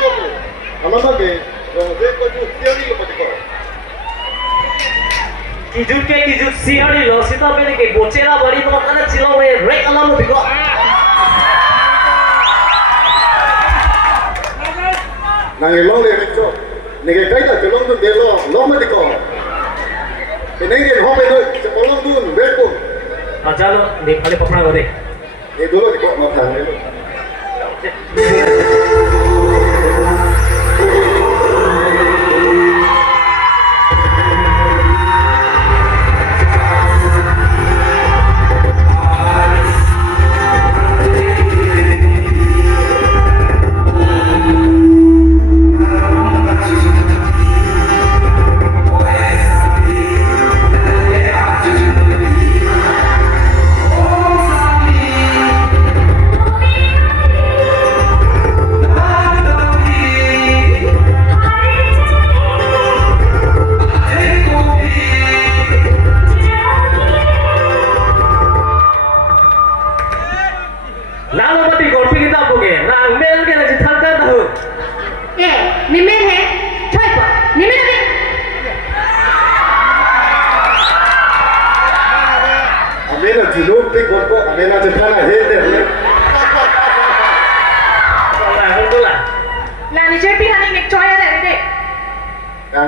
kamu. Alamak ke, dia kaju tiada lepas itu. kijut siari lo sita beli ke bocela bari to makana chilo we rek alamu diko nange long le rekcho nege kaita chelong dun delo long ma diko penenge hobe no chelong dun welko ajalo ni khali papna gode ye dolo diko ma thang le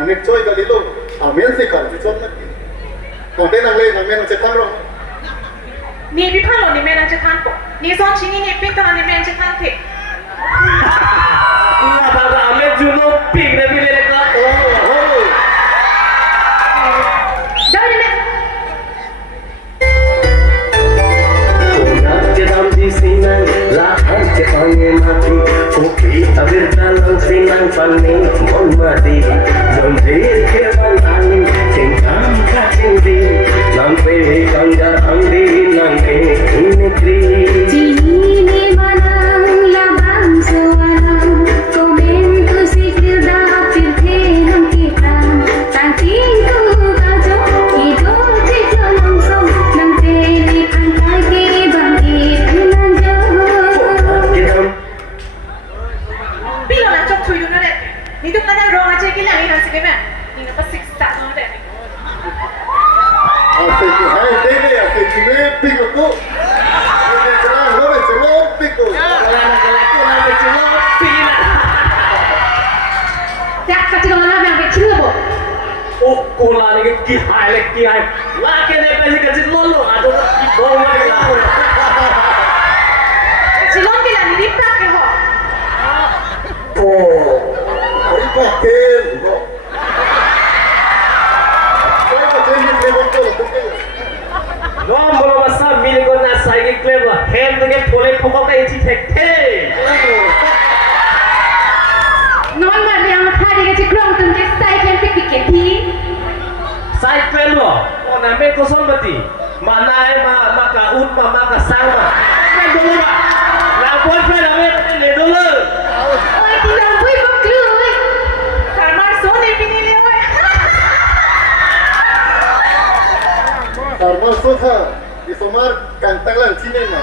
nek choi ka dilo amen se kar chu chon na kon te nang le nang men che thang ro ni bi phan lo ni men che thang ko ni son chi ni pe ta ni men che thang the na ba ga amen juno ping ne bi le ka oh da ni men ke dam di sinan la han ke ange mati oke tabir dalam sinan panne mon mati Janjir ke bangani cengkam kacindi lampe kanjar andi nangke negeri Jini ni manang labang suanang komen tu sikil dah pirke nam kita tangking tu kajo hidup di dalam som nang teri angkai ke bangkit nan jauh kita bilo na chok thui na le ni tu na ro aje ki la ni na sige men ni na pa 6 ta no de ase ki hai te le ase ki me pico ko ne chala no me chalo pico kala ko na be chulo pila tak ka ti na na be chilo bo o kola ni ki hai la ke ne pe si ka chi lolo a do ki bo ma la chilo ki la ni ta ke ho oh oi pa ke go no bolo basa mili ko na sai ke kleba hem to ke phole phoko ka ichi thek the non ma le am tha de ke krong tum ke sai ken pik pik ke thi sai klebo ona me ko son bati manai ma ka ut ma ka sang ma me dulu ba la boyfriend ame le dulu oi ti dang bui ko klu oi samar so ne bi ni le oi Karma sotha isomar kantaglan chine na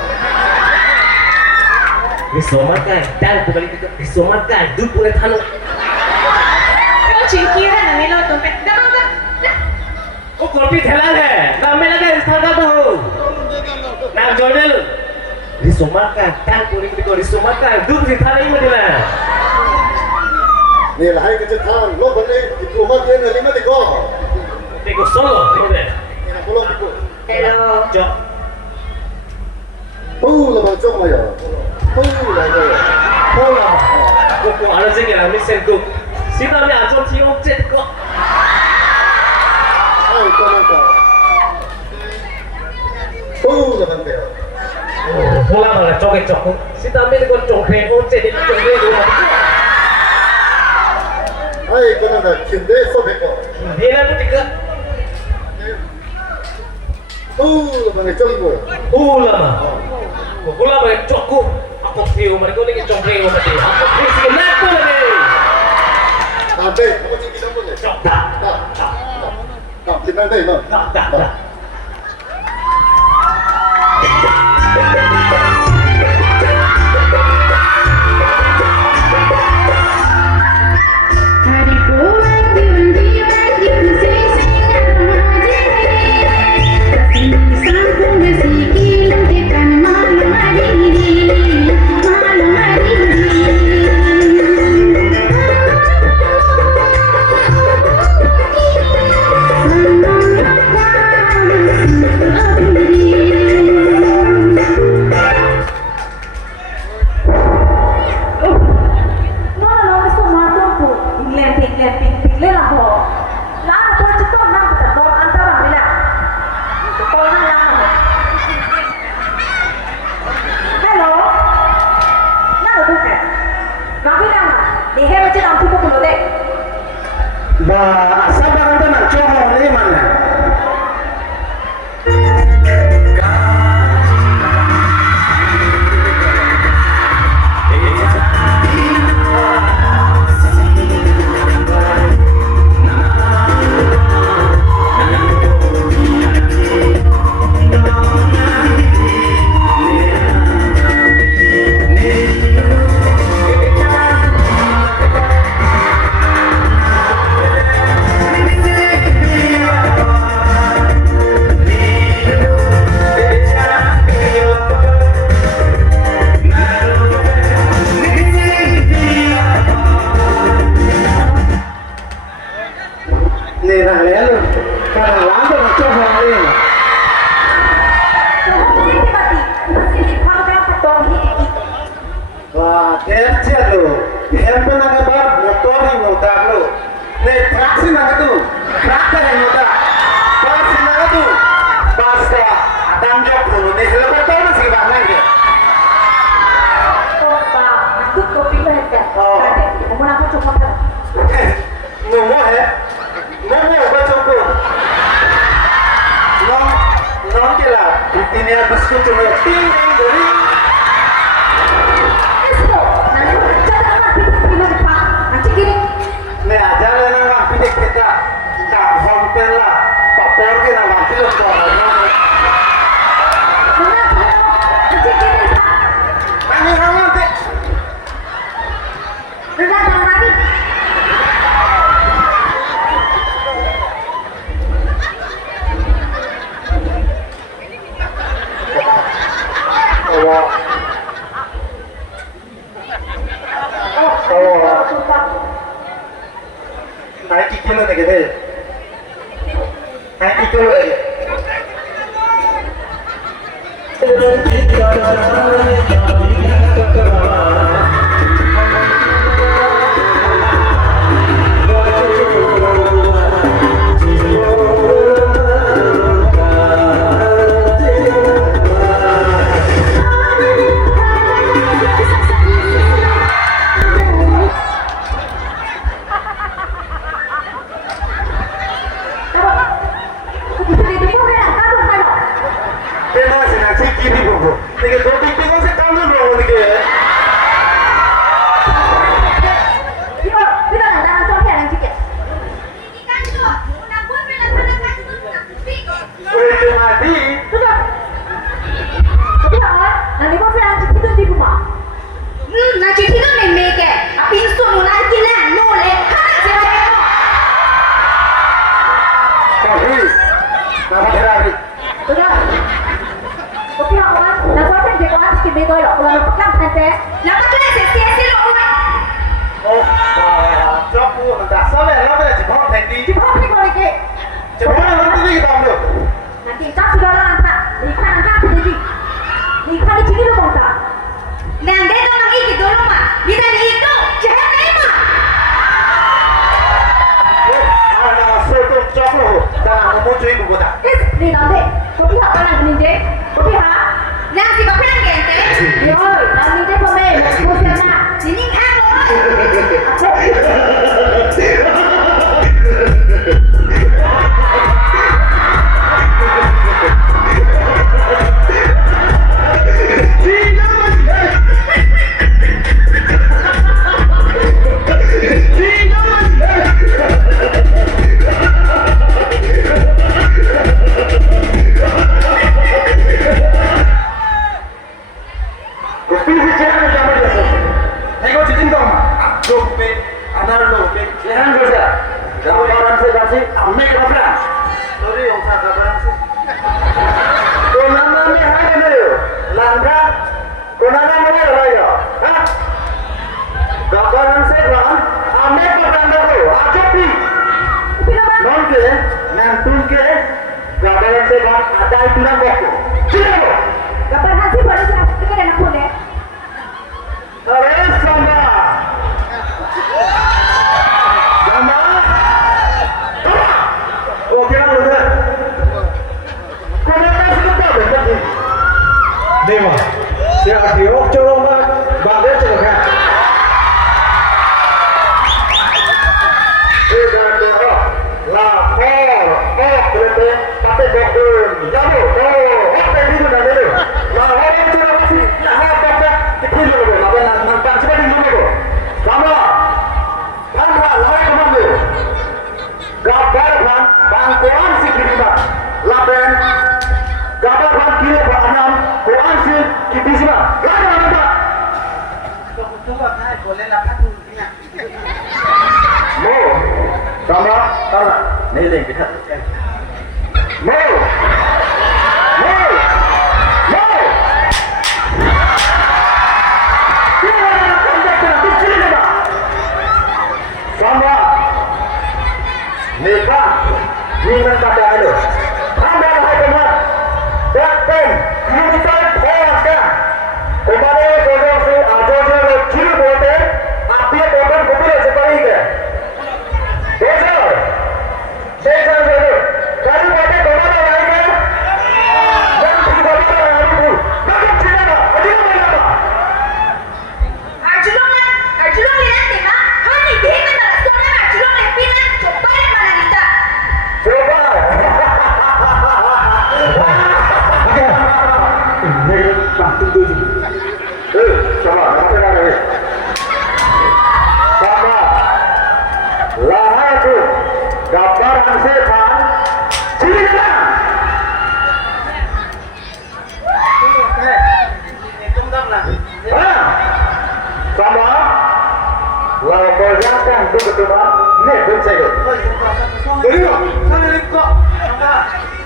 Risomar ka dal ko balik ko risomar ka du pure thano yo chinki hai na ni lo tum pe da da o kopi thela hai na me lage sthaga to na jodel risomar ka dal ko balik ko risomar ka du pure thana hi madila ne lai ke che thang lo bane diploma ke na lima de go te ko solo de ina bolo pico hello jo la ba chong ma ya la ga hola ko ala je ke na mi sen ko sita me ajo thi o che ko ai ko na ka la ban de hola ma la chok chok sita me ko chok khe o che ni chok khe do ai ko na ka khinde so be ko de na tu tika la ban de chong go hola ma hola ma chok ko ako thiu ma ko ni chok khe o ma ti ako thi si na ko le be ko chi ki dong ne chok da tin nang dai no da 这样听不懂的。 Ba sabar anda nak coba ni mana? Nè là lẽ luôn, còn là lắm rồi cho hoàng lên. Wah, em chết rồi, em pun nak kabar motor ni motor lo. Nè traksi nak tu, traktor ni motor, bus nak tu, bus ka, adam job dulu. Nè kalau motor ni sih bang lagi. Ngomong eh, ngomong apa cukup? Nom je lah, ini habis kucing ting dari. Nè ajar lah nak pilih kita, tak hompel lah, papor ke nak pilih kau. Ani kamu tu. Naik kilo ni kita. Naik kilo lagi. Dewa, siapa dia? Coba, bagai coba. Jago, oh, apa ini sudah dulu? Nah, orang itu masih nah apa kecil dulu, nampak seperti dulu. Sama, sama, lawan kemana? Gambar bangkuan si kita, lapen, gambar kiri enam, kuan si kita, lawan apa? Coba kan boleh lah kan dunia. Mo, sama, sama, Ini yang kita. mo, mo, mo. Sama, mereka ingin pada itu. Anda hai teman, datang, kita tolakkan. Kemarin jodoh si jodoh ciri bote, api bote kopi seperti itu. Jodoh, jodoh. Kalau bote kemana lagi? Dan kita kemana lagi? Macam cina apa? Ada apa? Arjulong lihat tema, hani dia mana soalnya Arjulong yang pindah coba yang mana kita. Coba. Coba, apa lagi? Sama. Lah itu gambar setan. Cina. Hitung dong lah. Sama. Lah berjalan tu betul tak? Ni betul. Jadi, Sorry kok.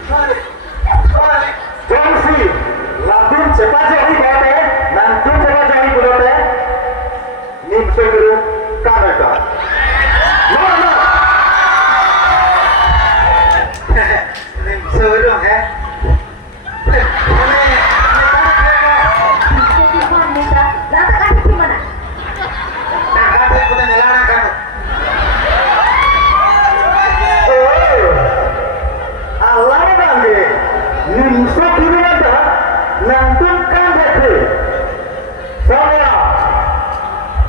Sorry. Jongsi, lampun cepat jadi bote, nanti cepat jadi bote. Ni betul kamera. Mana? Sorry dong ya. Jadi wanita, datang lagi di mana? Nah, kan saya punya nelayan kan. Oh, Allah bangge. Nimso kiri ada, nanti kamera. Saya,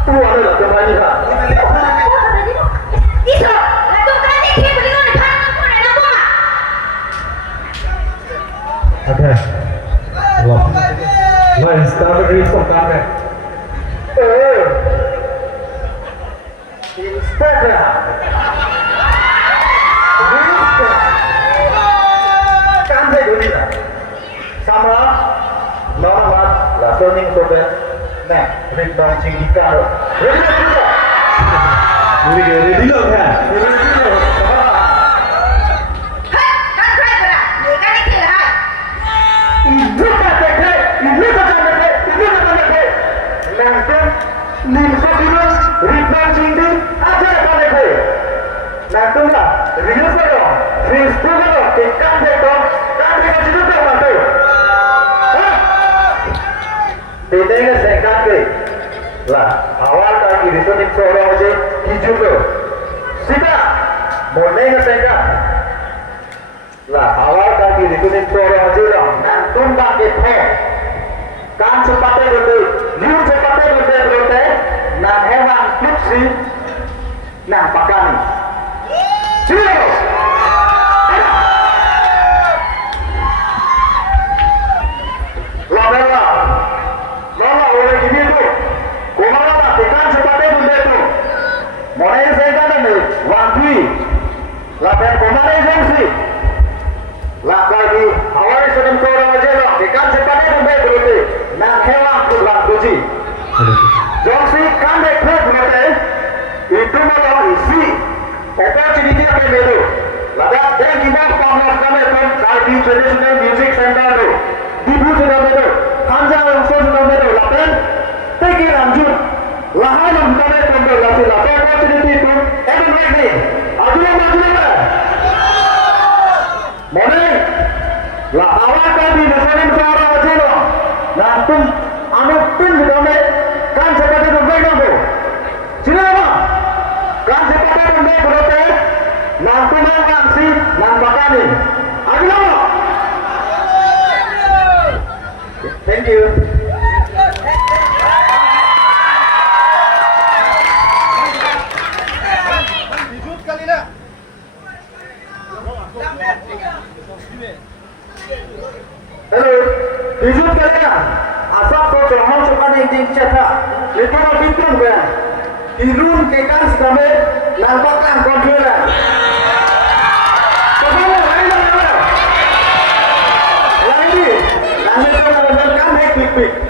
tu ada kembali tak? Itu, lalu kan dia beli orang kan aku nak apa? Ada. Wah. Wah, strawberry sokane. Oh, Instagram. Kamera dulu lah. Sama, nama lah Sony Sobat. Nah, ring bangcing ikan. Ready tak? Ready dulu kan? Hei, kan kau berah, ni kan ini hai. Ini tak ada, ini tak ada, ini tak ada. Nanti nimsa dulu, ring bangcing di aja tak ada. Nanti lah, reels dulu, Facebook dulu, ikan dulu, kan dia juga tak mampu. Bedanya sekat ke? Lah, awal tadi disuruh seorang aja hijau tu. Sida, boleh sekat. Lah, awal tadi disuruh seorang aja lah. Nanti pakai phone. Kan cepatnya betul, liu cepatnya betul. Nah, hewan fiksi. Nah, pakai ni. Sini. Lama orang ini tu, kumara tak tekan sepatnya benda tu. Mana saya kata ni, wangui, lapan kumara yang si, lagi awal sedang korang aja lah, tekan sepatnya benda tu, nak hewan tu lah tuji. Jongsi kan dekhat benda, itu malah isi, opportunity apa benda. Lada yang kita paham kami tu, dari traditional music center tu, dibu sudah benda. Hanja yang sudah beda, lapan, tegi lanjut, lahan yang kami tembak lagi, lapan opportunity itu, even lagi, ajulah. Mana? Lah awak tadi nasarin cara aja loh, nanti anak pun juga kan seperti itu baik Sini apa? Kan seperti itu baik berarti, nanti makan si, nampakan ni, ajulah. Thank you. Hidup kali nak. Hello, dijut kalian. Asap to terhang sepan yang jing ceta. Lepas itu bitung kan. Irun kekan sekame nampak kan kontrolan. Kepada lain mana? Lagi, nanti kita akan kan hek pik.